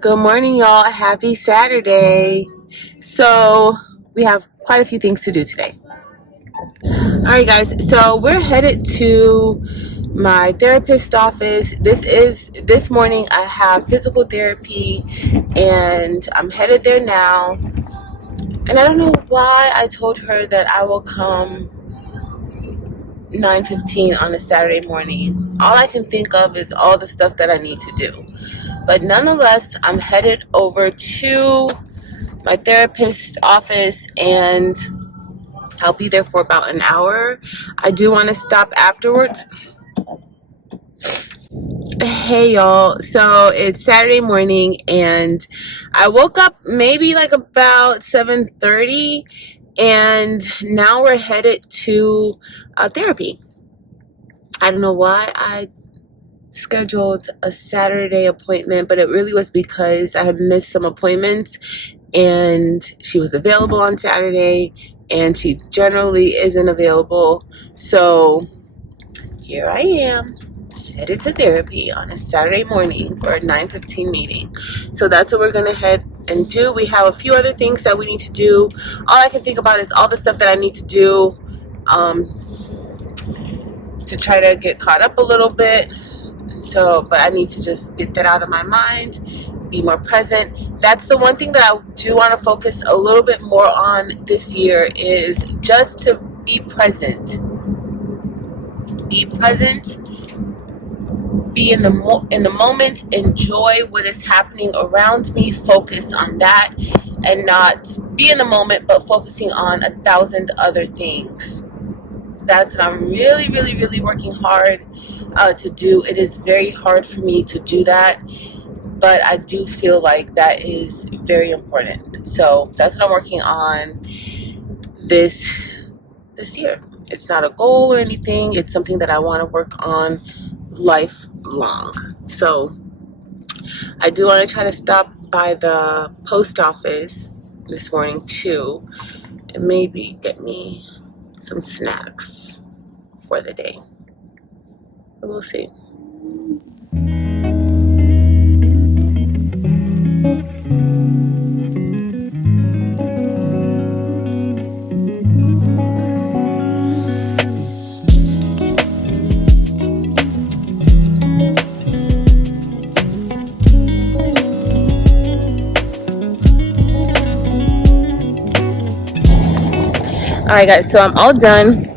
Good morning, y'all. Happy Saturday. So, we have quite a few things to do today. All right, guys. So, we're headed to my therapist office. This morning I have physical therapy and I'm headed there now. And I don't know why I told her that I will come 9:15 on a Saturday morning. All I can think of is all the stuff that I need to do. But nonetheless, I'm headed over to my therapist's office and I'll be there for about an hour. I do want to stop afterwards. Hey y'all, so it's Saturday morning and I woke up maybe like about 7:30 and now we're headed to therapy. I don't know why I scheduled a Saturday appointment, but it really was because I had missed some appointments and she was available on Saturday and she generally isn't available. So here I am, headed to therapy on a Saturday morning for a 9:15 meeting. So that's what we're gonna head and do. We have a few other things that we need to do. All I can think about is all the stuff that I need to do to try to get caught up a little bit. So, but I need to just get that out of my mind, be more present. That's the one thing that I do want to focus a little bit more on this year is just to be present. Be present. Be in the moment. Enjoy what is happening around me. Focus on that, and not be in the moment, but focusing on 1,000 other things. That's what I'm really, really, really working hard to do. It is very hard for me to do that, but I do feel like that is very important. So that's what I'm working on this year. It's not a goal or anything. It's something that I want to work on lifelong. So I do want to try to stop by the post office this morning too and maybe get me some snacks for the day. But we'll see. Alright guys, so I'm all done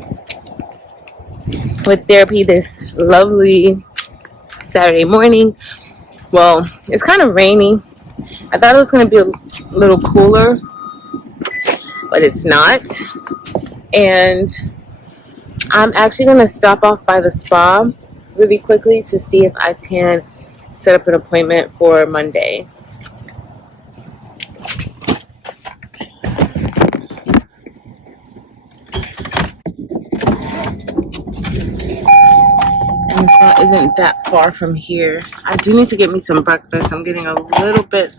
with therapy this lovely Saturday morning. Well, it's kind of rainy. I thought it was going to be a little cooler, but it's not. And I'm actually going to stop off by the spa really quickly to see if I can set up an appointment for Monday. And the spa isn't that far from here. I do need to get me some breakfast. I'm getting a little bit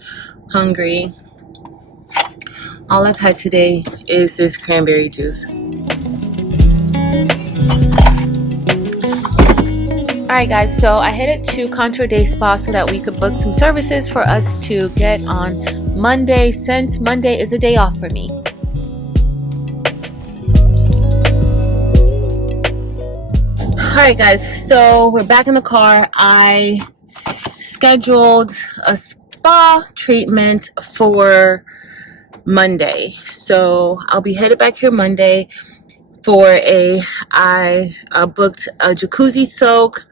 hungry. All I've had today is this cranberry juice. Alright guys, so I headed to Contour Day Spa so that we could book some services for us to get on Monday, since Monday is a day off for me. Alright guys, so we're back in the car. I scheduled a spa treatment for Monday. So I'll be headed back here Monday for I booked a jacuzzi soak.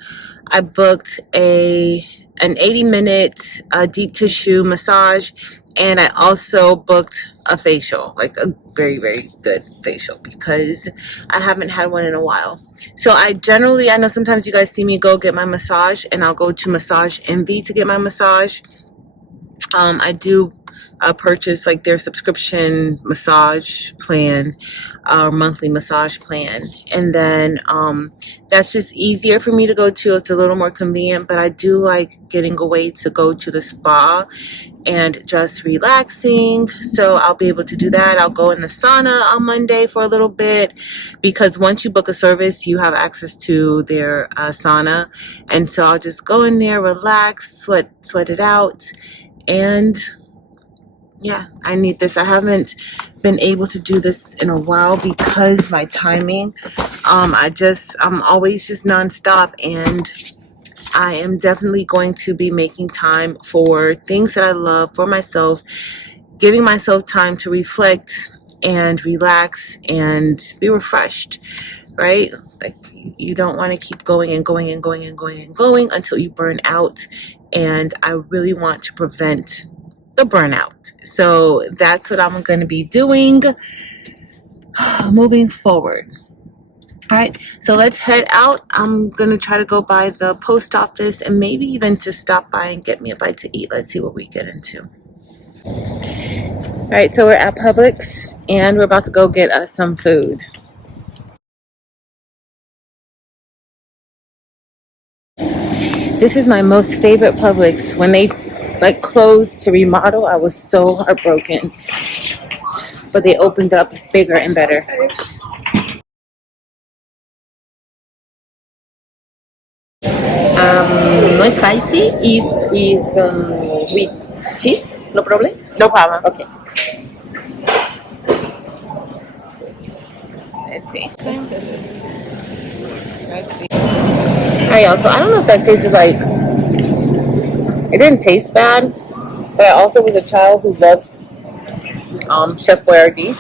I booked an 80-minute deep tissue massage, and I also booked a facial, like a very, very good facial, because I haven't had one in a while. So I know sometimes you guys see me go get my massage, and I'll go to Massage Envy to get my massage. I do purchase like their subscription massage plan or monthly massage plan. And then that's just easier for me to go to. It's a little more convenient, but I do like getting away to go to the spa and just relaxing. So I'll be able to do that. I'll go in the sauna on Monday for a little bit, because once you book a service, you have access to their sauna. And so I'll just go in there, relax, sweat it out. And yeah, I need this. I haven't been able to do this in a while because my timing, I'm always just nonstop, and I am definitely going to be making time for things that I love for myself, giving myself time to reflect and relax and be refreshed, right? Like, you don't want to keep going and going and going and going and going until you burn out. And I really want to prevent the burnout. So that's what I'm going to be doing moving forward. All right, so let's head out. I'm going to try to go by the post office and maybe even to stop by and get me a bite to eat. Let's see what we get into. All right, so we're at Publix and we're about to go get us some food. This is my most favorite Publix. When they closed to remodel, I was so heartbroken. But they opened up bigger and better. No spicy, is with cheese, no problem? No problem. Okay. Let's see. Alright, y'all, so I don't know if that tasted like, it didn't taste bad, but I also was a child who loved Chef Boyardee.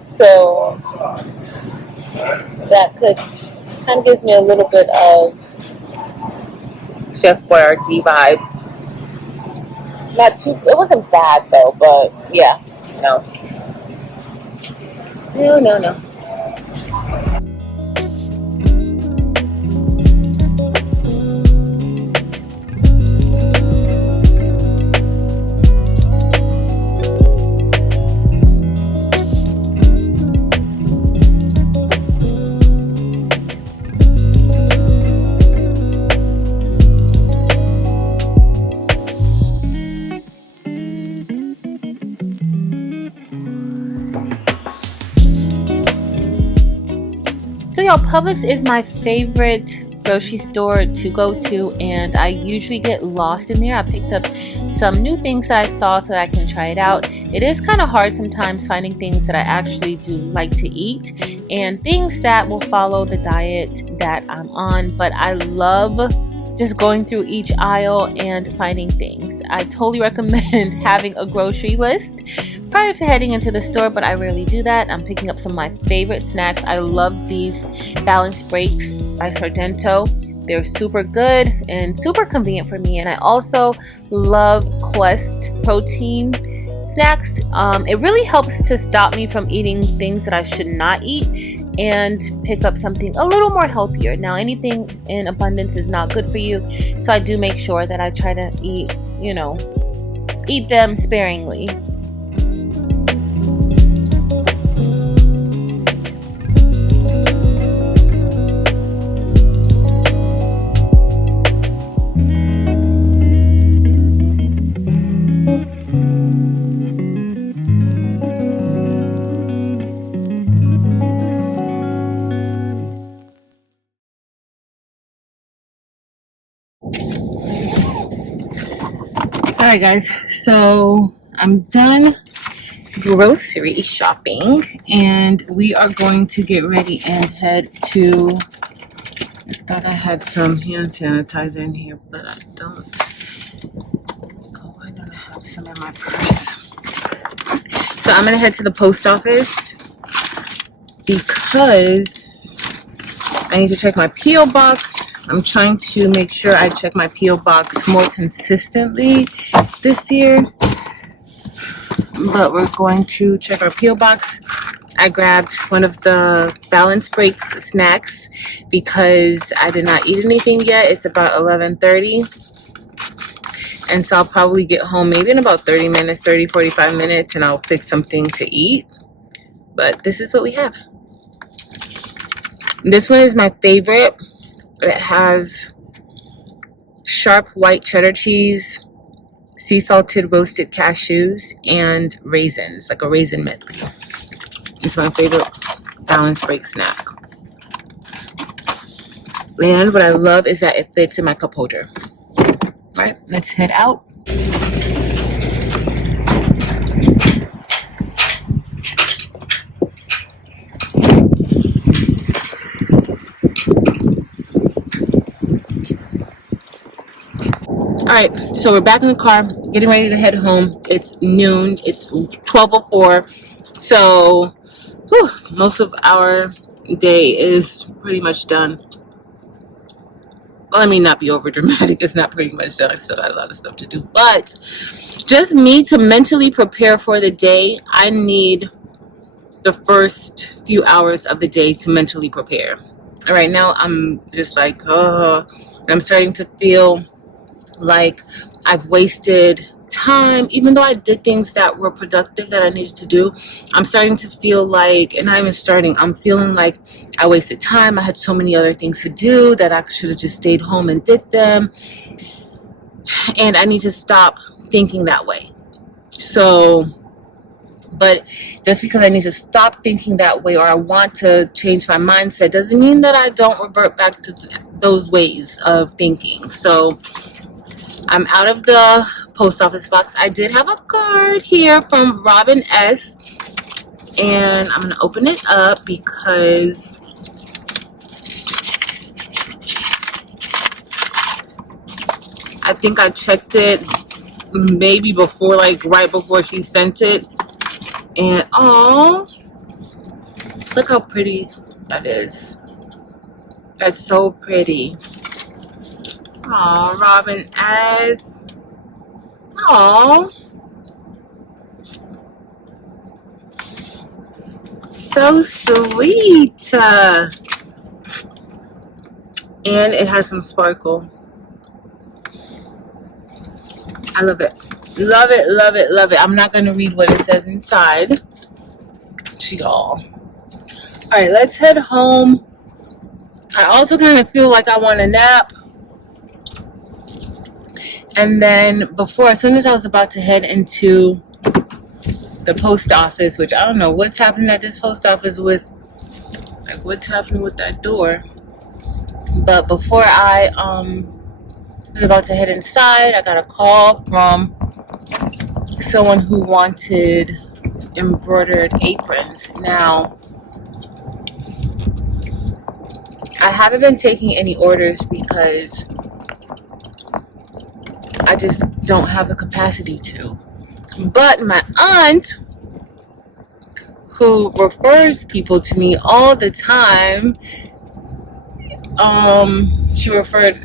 So that kind of gives me a little bit of Chef Boyardee vibes. Not too, it wasn't bad though, but yeah, no. So y'all, Publix is my favorite grocery store to go to, and I usually get lost in there. I picked up some new things that I saw so that I can try it out. It is kind of hard sometimes finding things that I actually do like to eat and things that will follow the diet that I'm on, but I love just going through each aisle and finding things. I totally recommend having a grocery list prior to heading into the store, but I rarely do that. I'm picking up some of my favorite snacks. I love these balanced breaks by Sargento. They're super good and super convenient for me. And I also love Quest protein snacks. It really helps to stop me from eating things that I should not eat and pick up something a little more healthier. Now, anything in abundance is not good for you, so I do make sure that I try to eat them sparingly. Alright guys, so I'm done grocery shopping and we are going to get ready and head to, I thought I had some hand sanitizer in here, but I don't. Oh, I don't have some in my purse. So I'm going to head to the post office because I need to check my P.O. box. I'm trying to make sure I check my P.O. box more consistently this year. But we're going to check our P.O. box. I grabbed one of the Balance Breaks snacks because I did not eat anything yet. It's about 11:30. And so I'll probably get home maybe in about 30 minutes, 30, 45 minutes, and I'll fix something to eat. But this is what we have. This one is my favorite. It has sharp white cheddar cheese, sea salted roasted cashews, and raisins, like a raisin medley. It's my favorite balance break snack. And what I love is that it fits in my cup holder. All right, let's head out. All right, so we're back in the car, getting ready to head home. It's noon. It's 12:04. So whew, most of our day is pretty much done. Well, let me not be over dramatic. It's not pretty much done. I still got a lot of stuff to do. But just me to mentally prepare for the day, I need the first few hours of the day to mentally prepare. And right now, I'm just like, I'm starting to feel like I've wasted time, even though I did things that were productive that I needed to do. I'm starting to feel like, and not even starting, I'm feeling like I wasted time. I had so many other things to do that I should have just stayed home and did them. And I need to stop thinking that way. So, but just because I need to stop thinking that way, or I want to change my mindset, doesn't mean that I don't revert back to those ways of thinking. So I'm out of the post office box. I did have a card here from Robin S. And I'm going to open it up because I think I checked it maybe before, like right before she sent it. And oh, look how pretty that is. That's so pretty. Oh, Robin S. Oh, so sweet. And it has some sparkle. I love it. Love it, love it, love it. I'm not going to read what it says inside. Y'all. Alright, let's head home. I also kind of feel like I want a nap. And then as soon as I was about to head into the post office, which I don't know what's happening at this post office with, like what's happening with that door. But before I was about to head inside, I got a call from someone who wanted embroidered aprons. Now, I haven't been taking any orders because I just don't have the capacity to. But my aunt, who refers people to me all the time, she referred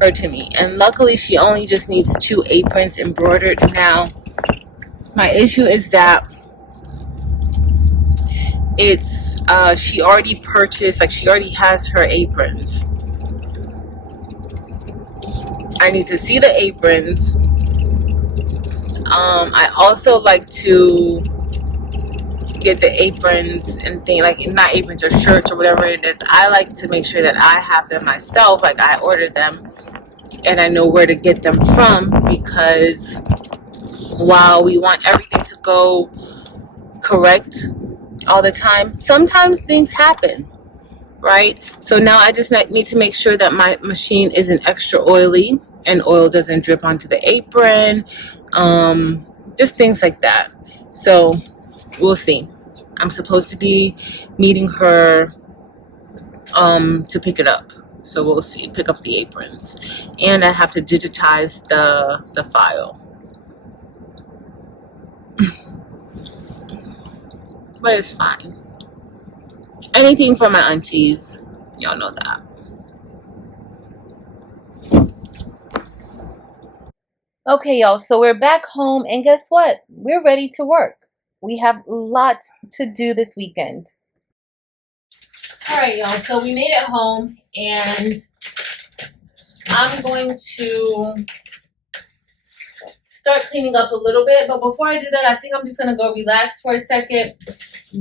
her to me, and luckily she only just needs 2 aprons embroidered. Now, my issue is that it's she already purchased, like she already has her aprons. I need to see the aprons. I also like to get the aprons and things, like not aprons or shirts or whatever it is. I like to make sure that I have them myself, like I ordered them and I know where to get them from, because while we want everything to go correct all the time, sometimes things happen, right? So now I just need to make sure that my machine isn't extra oily and oil doesn't drip onto the apron, just things like that. So we'll see. I'm supposed to be meeting her to pick it up, so we'll see. Pick up the aprons, and I have to digitize the file. But it's fine. Anything for my aunties, y'all know that. Okay, y'all, so we're back home, and guess what? We're ready to work. We have lots to do this weekend. All right, y'all, so we made it home, and I'm going to start cleaning up a little bit. But before I do that, I think I'm just going to go relax for a second,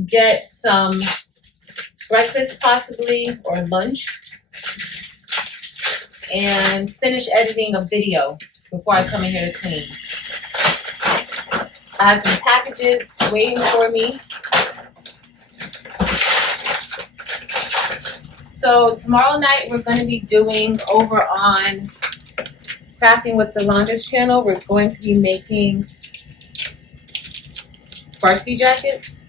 get some breakfast possibly, or lunch, and finish editing a video before I come in here to clean. I have some packages waiting for me. So tomorrow night we're going to be doing over on Crafting with Yolanda's channel. We're going to be making varsity jackets.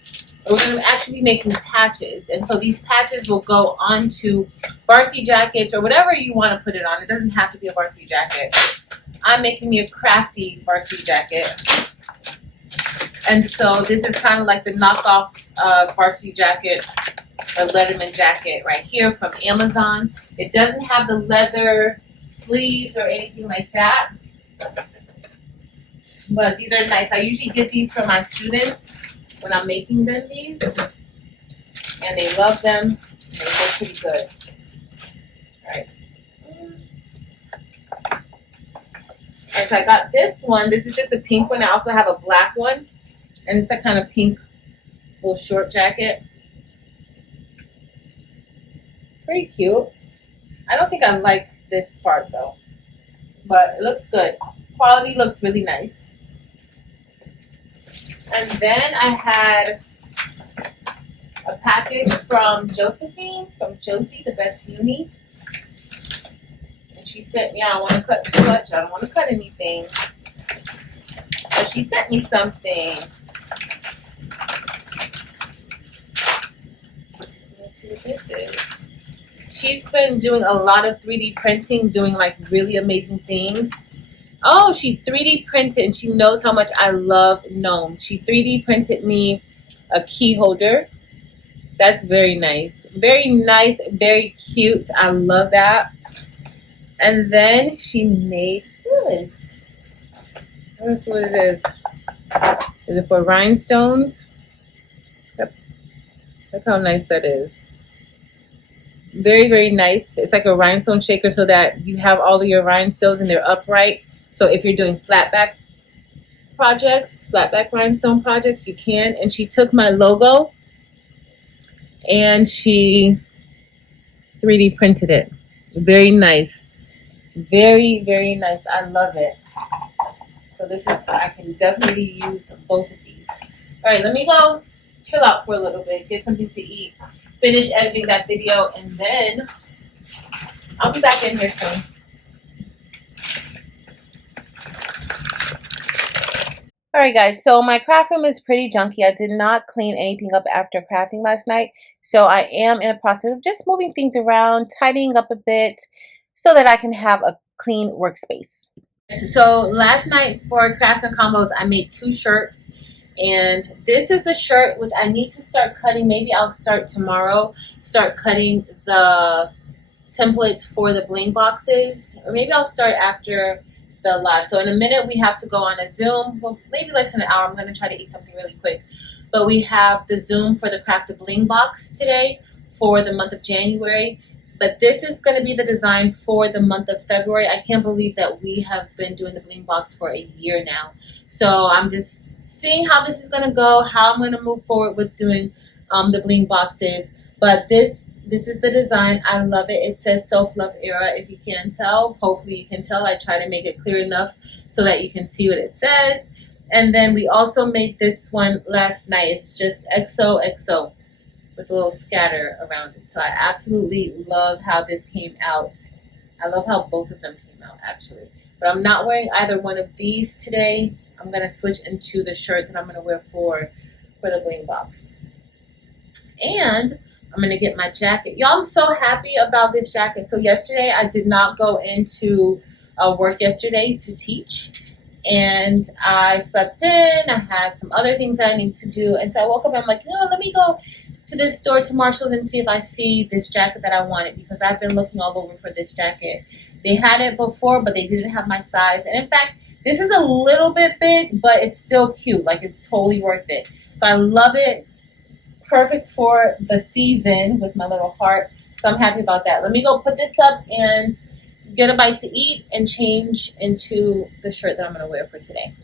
We're going to actually be making patches, and so these patches will go onto varsity jackets or whatever you want to put it on. It doesn't have to be a varsity jacket. I'm making me a Crafty varsity jacket, and so this is kind of like the knockoff varsity jacket or Letterman jacket right here from Amazon. It doesn't have the leather sleeves or anything like that, but these are nice. I usually get these for my students when I'm making them these, and they love them. They look pretty good. All right. And so I got this one. This is just a pink one. I also have a black one, and it's a kind of pink little short jacket. Pretty cute. I don't think I like this part though, but it looks good. Quality looks really nice. And then I had a package from Josephine, from Josie, the best uni. And she sent me, I don't want to cut too much, I don't want to cut anything. But she sent me something. Let's see what this is. She's been doing a lot of 3D printing, doing like really amazing things. Oh, she 3D printed, and she knows how much I love gnomes. She 3D printed me a key holder. That's very nice. Very nice, very cute. I love that. And then she made this. That's what it is. Is it for rhinestones? Yep. Look how nice that is. Very, very nice. It's like a rhinestone shaker so that you have all of your rhinestones and they're upright. So if you're doing flatback projects, flatback rhinestone projects, you can. And she took my logo and she 3D printed it. Very nice. Very, very nice. I love it. So this is, I can definitely use both of these. All right, let me go chill out for a little bit, get something to eat, finish editing that video, and then I'll be back in here soon. Alright guys, so my craft room is pretty junky. I did not clean anything up after crafting last night. So I am in the process of just moving things around, tidying up a bit so that I can have a clean workspace. So last night for Crafts and Combos, I made 2 shirts. And this is a shirt which I need to start cutting. Maybe I'll start tomorrow, start cutting the templates for the bling boxes. Or maybe I'll start after the live. So in a minute we have to go on a Zoom. Well, maybe less than an hour. I'm going to try to eat something really quick. But we have the Zoom for the Craft the Bling box today for the month of January. But this is going to be the design for the month of February. I can't believe that we have been doing the bling box for a year now. So I'm just seeing how this is going to go, how I'm going to move forward with doing the bling boxes. But this is the design. I love it. It says Self-Love Era, if you can tell. Hopefully you can tell. I try to make it clear enough so that you can see what it says. And then we also made this one last night. It's just XOXO with a little scatter around it. So I absolutely love how this came out. I love how both of them came out, actually. But I'm not wearing either one of these today. I'm going to switch into the shirt that I'm going to wear for the bling box. And I'm going to get my jacket. Y'all, I'm so happy about this jacket. So yesterday, I did not go into work yesterday to teach. And I slept in. I had some other things that I need to do. And so I woke up and I'm like, you know, let me go to this store, to Marshall's, and see if I see this jacket that I wanted, because I've been looking all over for this jacket. They had it before, but they didn't have my size. And in fact, this is a little bit big, but it's still cute. Like, it's totally worth it. So I love it. Perfect for the season with my little heart. So I'm happy about that. Let me go put this up and get a bite to eat and change into the shirt that I'm going to wear for today.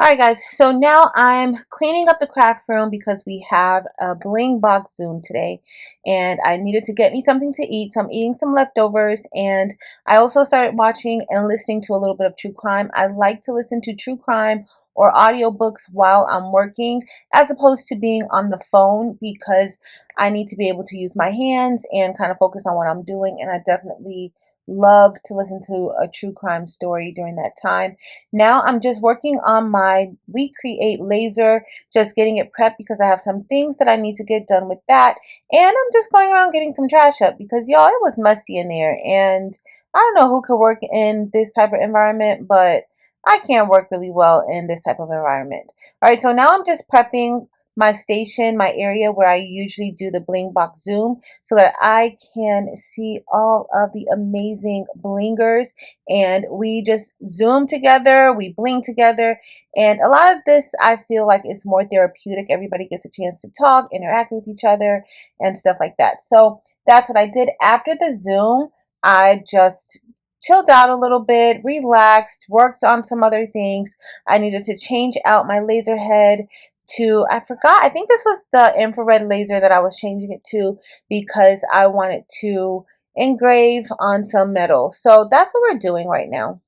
Alright guys, so now I'm cleaning up the craft room because we have a bling box Zoom today and I needed to get me something to eat, so I'm eating some leftovers, and I also started watching and listening to a little bit of true crime. I like to listen to true crime or audiobooks while I'm working as opposed to being on the phone because I need to be able to use my hands and kind of focus on what I'm doing, and I definitely love to listen to a true crime story during that time. Now I'm just working on my We Create laser, just getting it prepped because I have some things that I need to get done with that. And I'm just going around getting some trash up because y'all, it was musty in there. And I don't know who could work in this type of environment, but I can't work really well in this type of environment. All right, so now I'm just prepping my station, my area where I usually do the bling box zoom so that I can see all of the amazing blingers, and we just zoom together, we bling together, and a lot of this I feel like is more therapeutic. Everybody gets a chance to talk, interact with each other, and stuff like that. So that's what I did after the Zoom. I just chilled out a little bit, relaxed, worked on some other things. I needed to change out my laser head to, I forgot, I think this was the infrared laser that I was changing it to because I wanted to engrave on some metal. So that's what we're doing right now.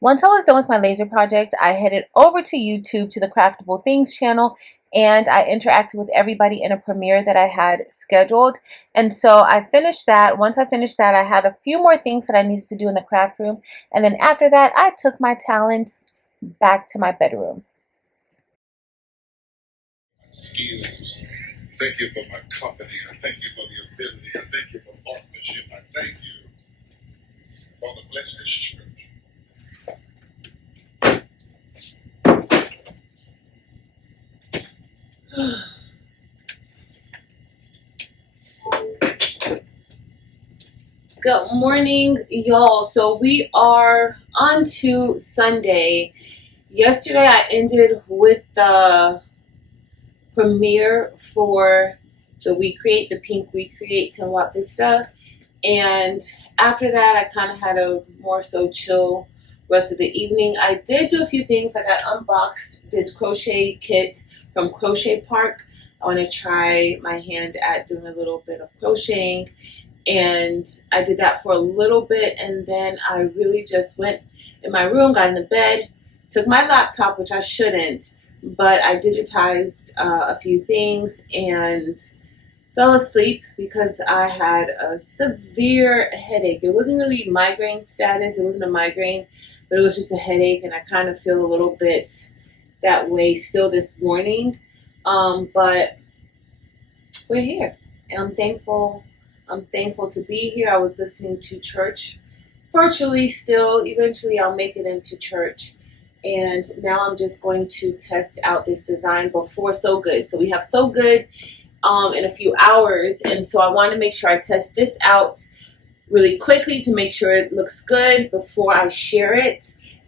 Once I was done with my laser project, I headed over to YouTube to the Craftable Things channel, and I interacted with everybody in a premiere that I had scheduled. And so I finished that. Once I finished that, I had a few more things that I needed to do in the craft room. And then after that, I took my talents back to my bedroom. Skills. Thank you for my company. I thank you for the ability. I thank you for partnership. I thank you for the blessed church. Good morning, y'all. So we are on to Sunday. Yesterday I ended with the premiere for the We Create, the pink We Create Tinwap Vista. And after that, I kind of had a more so chill rest of the evening. I did do a few things. Like I unboxed this crochet kit from Crochet Park. I want to try my hand at doing a little bit of crocheting. And I did that for a little bit. And then I really just went in my room, got in the bed, took my laptop, which I shouldn't, but I digitized a few things and fell asleep because I had a severe headache. It wasn't really migraine status. It wasn't a migraine, but it was just a headache, and I kind of feel a little bit that way still this morning. But we're here, and I'm thankful. I'm thankful to be here. I was listening to church virtually still. Eventually, I'll make it into church. And now I'm just going to test out this design before So Good. So we have So Good in a few hours, and so I want to make sure I test this out really quickly to make sure it looks good before I share it.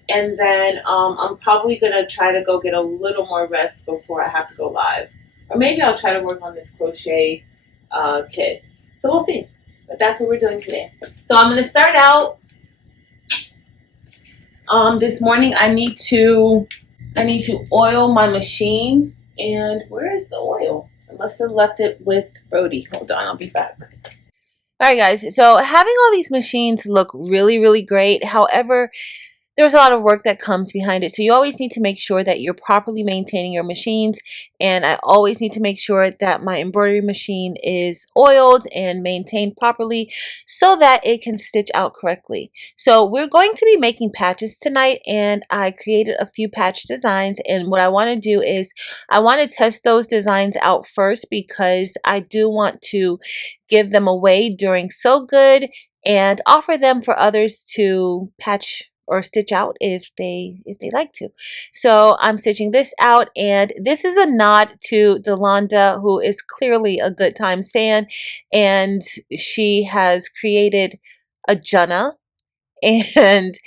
And then I'm probably gonna try to go get a little more rest before I have to go live, or maybe I'll try to work on this crochet kit. So we'll see, but that's what we're doing today. So I'm gonna start out this morning. I need to oil my machine. And where is the oil? I must have left it with Brody. Hold on, I'll be back. All right, guys. So having all these machines look really, really great. However, there's a lot of work that comes behind it. So you always need to make sure that you're properly maintaining your machines. And I always need to make sure that my embroidery machine is oiled and maintained properly so that it can stitch out correctly. So we're going to be making patches tonight, and I created a few patch designs. And what I want to do is I want to test those designs out first because I do want to give them away during So Good and offer them for others to patch or stitch out if they like to. So I'm stitching this out, and this is a nod to Delonda, who is clearly a Good Times fan, and she has created a Junna, and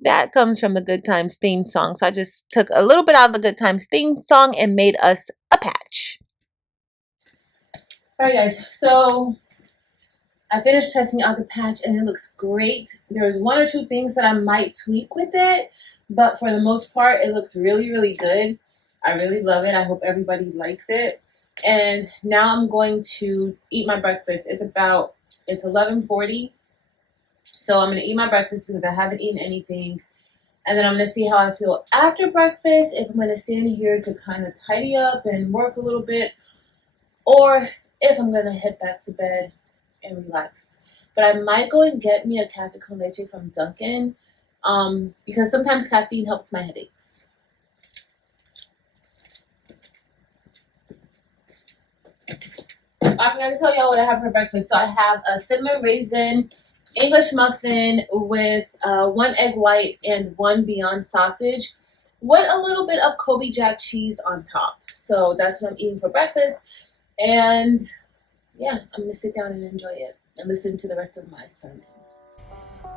that comes from the Good Times theme song. So I just took a little bit out of the Good Times theme song and made us a patch. All right, guys. So I finished testing out the patch and it looks great. There's one or two things that I might tweak with it, but for the most part, it looks really, really good. I really love it. I hope everybody likes it. And now I'm going to eat my breakfast. It's 11:40. So I'm going to eat my breakfast because I haven't eaten anything. And then I'm going to see how I feel after breakfast, if I'm going to stand here to kind of tidy up and work a little bit, or if I'm going to head back to bed and relax. But I might go and get me a cafe con leche from Dunkin', because sometimes caffeine helps my headaches. I forgot to tell y'all what I have for breakfast. So I have a cinnamon raisin English muffin with 1 egg white and 1 Beyond sausage with a little bit of Kobe Jack cheese on top. So that's what I'm eating for breakfast. And yeah, I'm going to sit down and enjoy it and listen to the rest of my sermon.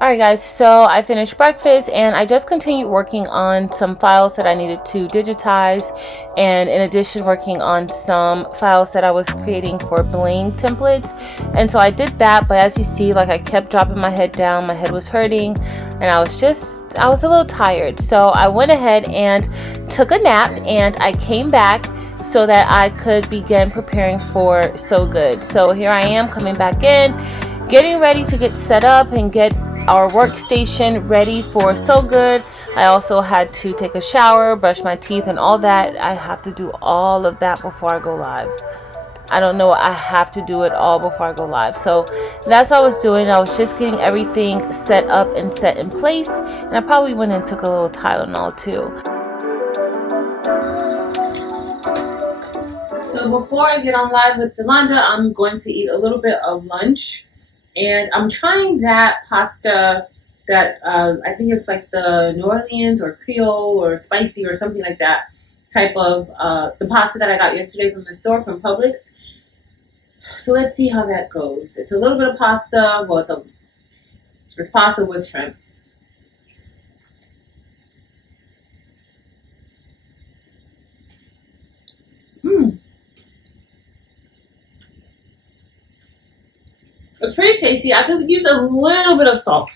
Alright guys, so I finished breakfast and I just continued working on some files that I needed to digitize, and in addition working on some files that I was creating for bling templates. And so I did that, but as you see, like, I kept dropping my head down, my head was hurting, and I was a little tired. So I went ahead and took a nap, and I came back so that I could begin preparing for So Good. So here I am coming back in, getting ready to get set up and get our workstation ready for So Good. I also had to take a shower, brush my teeth, and all that. I have to do all of that before I go live. I don't know, I have to do it all before I go live. So that's what I was doing. I was just getting everything set up and set in place, and I probably went and took a little Tylenol too. So before I get on live with Delonda, I'm going to eat a little bit of lunch. And I'm trying that pasta that I think it's like the New Orleans or Creole or spicy or something like that type of the pasta that I got yesterday from the store, from Publix. So let's see how that goes. It's a little bit of pasta. Well, it's pasta with shrimp. It's pretty tasty. I took use a little bit of salt.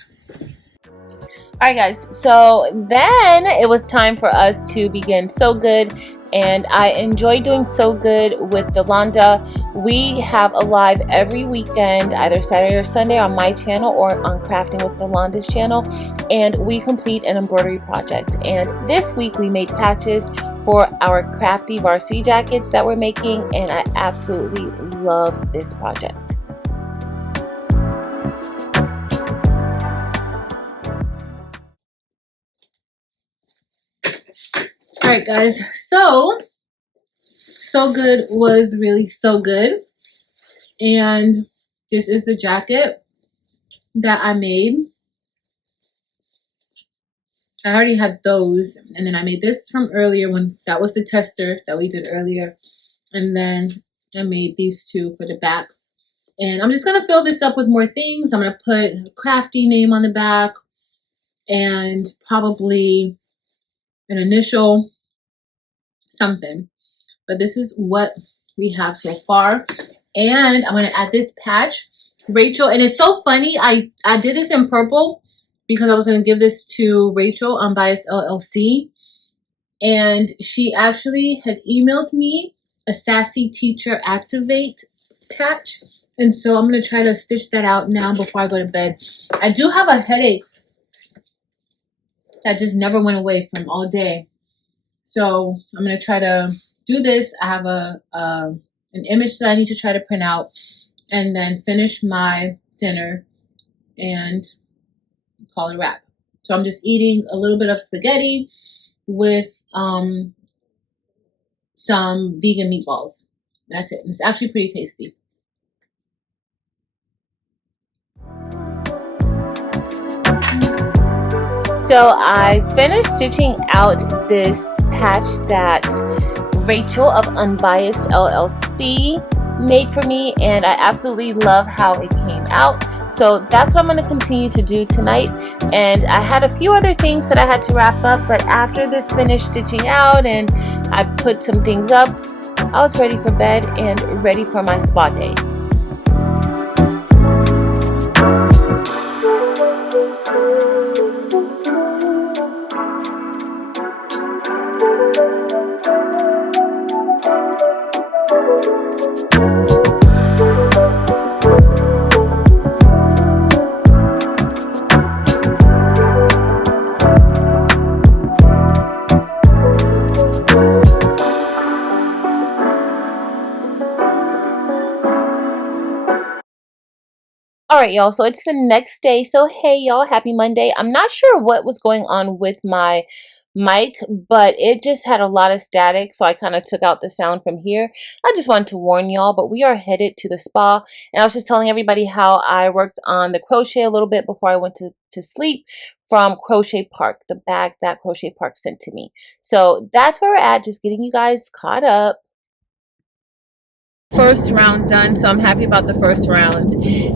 Alright guys, so then it was time for us to begin So Good, and I enjoy doing So Good with Delonda. We have a live every weekend, either Saturday or Sunday on my channel or on Crafting with Delonda's channel, and we complete an embroidery project. And this week we made patches for our Crafty varsity jackets that we're making, and I absolutely love this project. Alright guys, So Good was really so good, and this is the jacket that I made. I already had those, and then I made this from earlier, when that was the tester that we did earlier, and then I made these two for the back. And I'm just going to fill this up with more things. I'm going to put a Crafty name on the back and probably an initial something. But this is what we have so far. And I'm going to add this patch, Rachel. And it's so funny. I did this in purple because I was going to give this to Rachel, Unbiased LLC. And she actually had emailed me a Sassy Teacher Activate patch. And so I'm going to try to stitch that out now before I go to bed. I do have a headache that just never went away from all day. So I'm going to try to do this. I have an image that I need to try to print out, and then finish my dinner and call it a wrap. So I'm just eating a little bit of spaghetti with some vegan meatballs. That's it. It's actually pretty tasty. So I finished stitching out this patch that Rachel of Unbiased LLC made for me, and I absolutely love how it came out. So that's what I'm going to continue to do tonight. And I had a few other things that I had to wrap up, but after this finished stitching out and I put some things up, I was ready for bed and ready for my spa day. Alright, y'all, so it's the next day. So hey y'all, happy Monday. I'm not sure what was going on with my mic, but it just had a lot of static, so I kind of took out the sound from here. I just wanted to warn y'all, but we are headed to the spa, and I was just telling everybody how I worked on the crochet a little bit before I went to sleep from Crochet Park, the bag that Crochet Park sent to me. So that's where we're at, just getting you guys caught up. First round done, so I'm happy about the first round.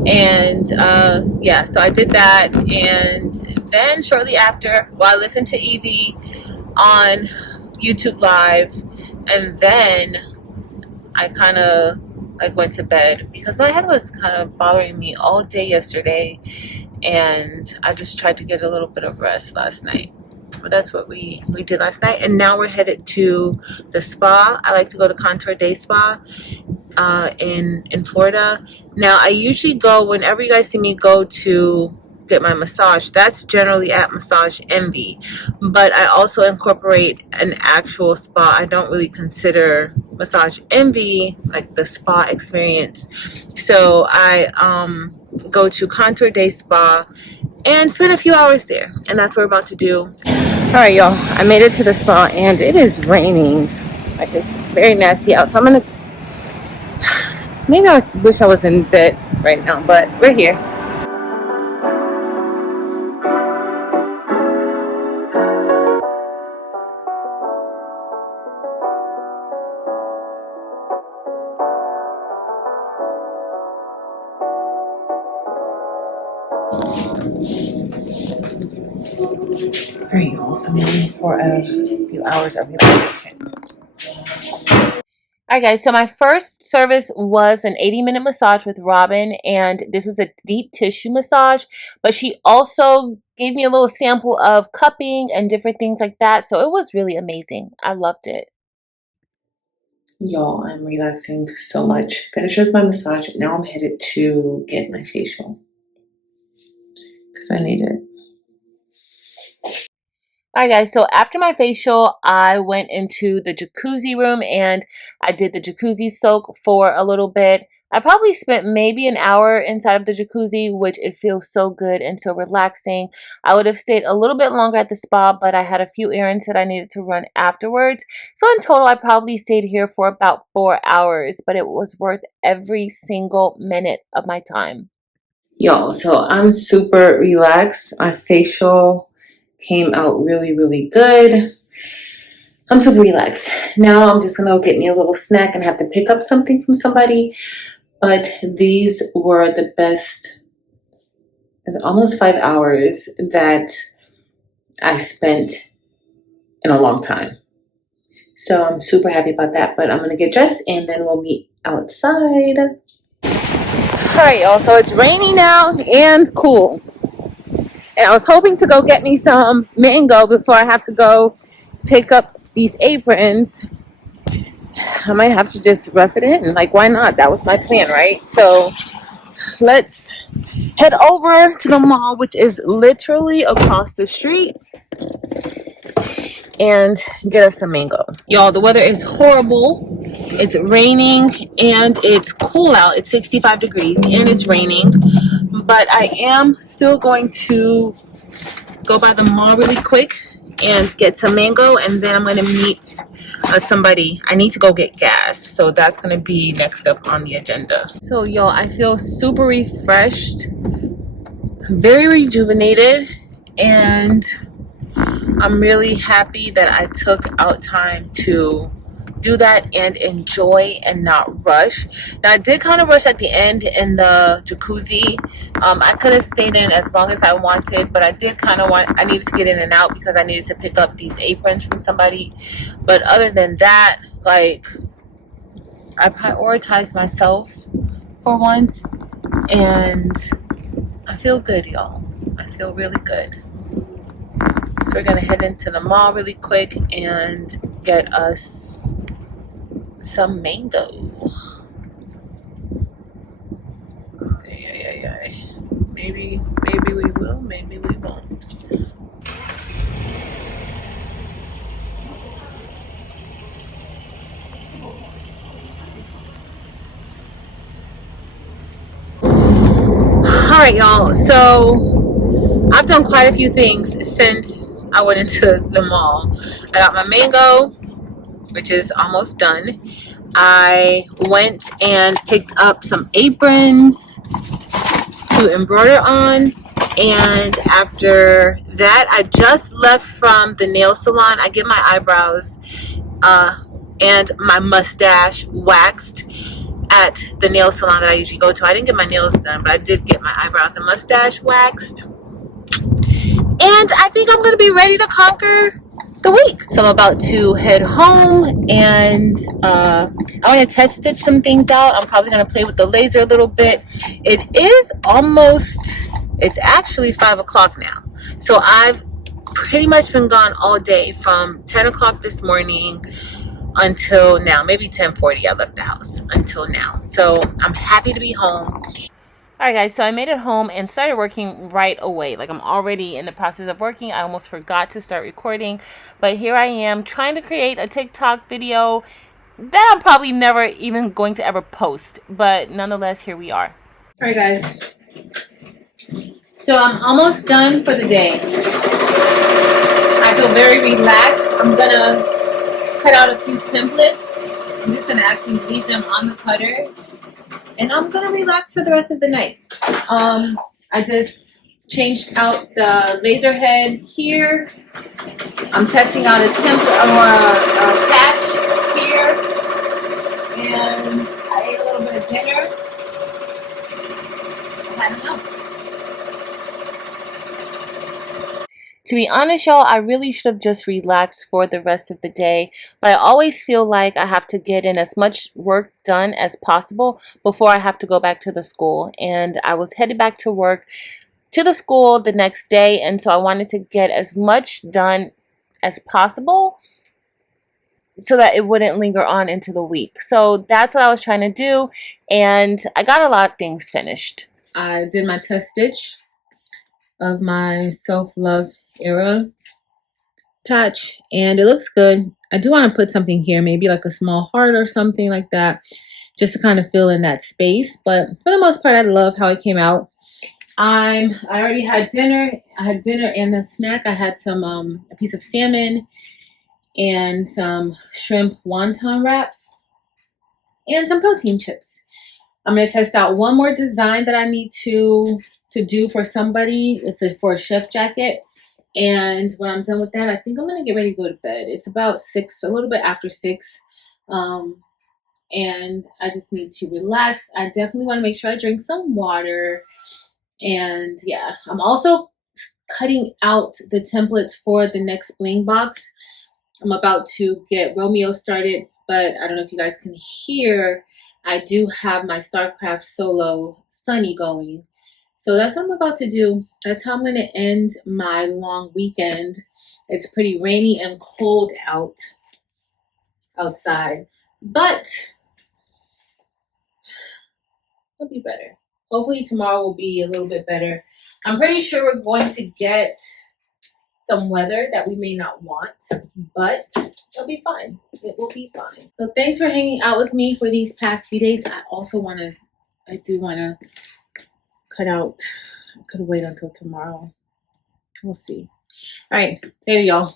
And yeah, so I did that, and then shortly after, well, I listened to Evie on YouTube Live, and then I kind of like went to bed because my head was kind of bothering me all day yesterday, and I just tried to get a little bit of rest last night. But that's what we did last night, and now we're headed to the spa. I like to go to Contour Day Spa in Florida. Now I usually go whenever you guys see me go to get my massage. That's generally at Massage Envy, but I also incorporate an actual spa. I don't really consider Massage Envy like the spa experience, so I go to Contour Day Spa and spend a few hours there, and that's what we're about to do. All right, y'all, I made it to the spa and it is raining. Like, it's very nasty out, so I'm gonna, maybe I wish I was in bed right now, but we're here. All right, y'all, so I'm ready for a few hours of relaxation. Alright guys, so my first service was an 80-minute massage with Robin, and this was a deep tissue massage, but she also gave me a little sample of cupping and different things like that, so it was really amazing. I loved it. Y'all, I'm relaxing so much. Finished with my massage. Now I'm headed to get my facial because I need it. Alright guys, so after my facial, I went into the jacuzzi room and I did the jacuzzi soak for a little bit. I probably spent maybe an hour inside of the jacuzzi, which it feels so good and so relaxing. I would have stayed a little bit longer at the spa, but I had a few errands that I needed to run afterwards. So in total, I probably stayed here for about 4 hours, but it was worth every single minute of my time. Y'all, so I'm super relaxed. My facial came out really, really good. I'm super relaxed. Now I'm just gonna get me a little snack and have to pick up something from somebody. But these were the best, almost 5 hours that I spent in a long time. So I'm super happy about that. But I'm gonna get dressed and then we'll meet outside. All right, y'all, so it's rainy now and cool. And I was hoping to go get me some mango before I have to go pick up these aprons. I might have to just rough it in. Like, why not? That was my plan, right? So let's head over to the mall, which is literally across the street, and get us some mango. Y'all, the weather is horrible. It's raining and it's cool out. It's 65 degrees and it's raining. But I am still going to go by the mall really quick and get some mango, and then I'm going to meet somebody. I need to go get gas, so that's going to be next up on the agenda. So y'all, I feel super refreshed, very rejuvenated, and I'm really happy that I took out time to do that and enjoy and not rush. Now, I did kind of rush at the end in the jacuzzi. I could have stayed in as long as I wanted, but I did kind of I needed to get in and out because I needed to pick up these aprons from somebody. But other than that, like, I prioritized myself for once, and I feel good, y'all. I feel really good. So we're gonna head into the mall really quick and get us some mango. Maybe we will, maybe we won't. right, y'all. So I've done quite a few things since I went into the mall. I got my mango, which is almost done. I went and picked up some aprons to embroider on. And after that, I just left from the nail salon. I get my eyebrows and my mustache waxed at the nail salon that I usually go to. I didn't get my nails done, but I did get my eyebrows and mustache waxed. And I think I'm going to be ready to conquer the week. So I'm about to head home, and I want to test stitch some things out. I'm probably going to play with the laser a little bit. It's actually 5 o'clock now. So I've pretty much been gone all day from 10 o'clock this morning until now. Maybe 10:40 I left the house until now. So I'm happy to be home. Alright guys, so I made it home and started working right away. Like, I'm already in the process of working. I almost forgot to start recording, but here I am trying to create a TikTok video that I'm probably never even going to ever post, but nonetheless, here we are. Alright guys, so I'm almost done for the day. I feel very relaxed. I'm gonna cut out a few templates. I'm just gonna actually leave them on the cutter, and I'm gonna relax for the rest of the night. I just changed out the laser head here. I'm testing out a template or a patch here, and I ate a little bit of dinner. I had enough. To be honest, y'all, I really should have just relaxed for the rest of the day, but I always feel like I have to get in as much work done as possible before I have to go back to the school. And I was headed back to work to the school the next day, and so I wanted to get as much done as possible so that it wouldn't linger on into the week. So that's what I was trying to do, and I got a lot of things finished. I did my test stitch of my self-love era patch, and it looks good. I do want to put something here, maybe like a small heart or something like that, just to kind of fill in that space. But for the most part, I love how it came out. I already had dinner. I had dinner and a snack. I had some a piece of salmon and some shrimp wonton wraps and some protein chips. I'm going to test out one more design that I need to do for somebody. It's for a chef jacket. And when I'm done with that, I think I'm going to get ready to go to bed. It's about 6, a little bit after 6. And I just need to relax. I definitely want to make sure I drink some water. And yeah, I'm also cutting out the templates for the next bling box. I'm about to get Romeo started, but I don't know if you guys can hear, I do have my StarCraft solo Sunny going. So that's what I'm about to do. That's how I'm going to end my long weekend. It's pretty rainy and cold outside, but it'll be better. Hopefully tomorrow will be a little bit better. I'm pretty sure we're going to get some weather that we may not want, but it'll be fine. It will be fine. So thanks for hanging out with me for these past few days. I do want to cut out, I could wait until tomorrow. We'll see. All right, there y'all.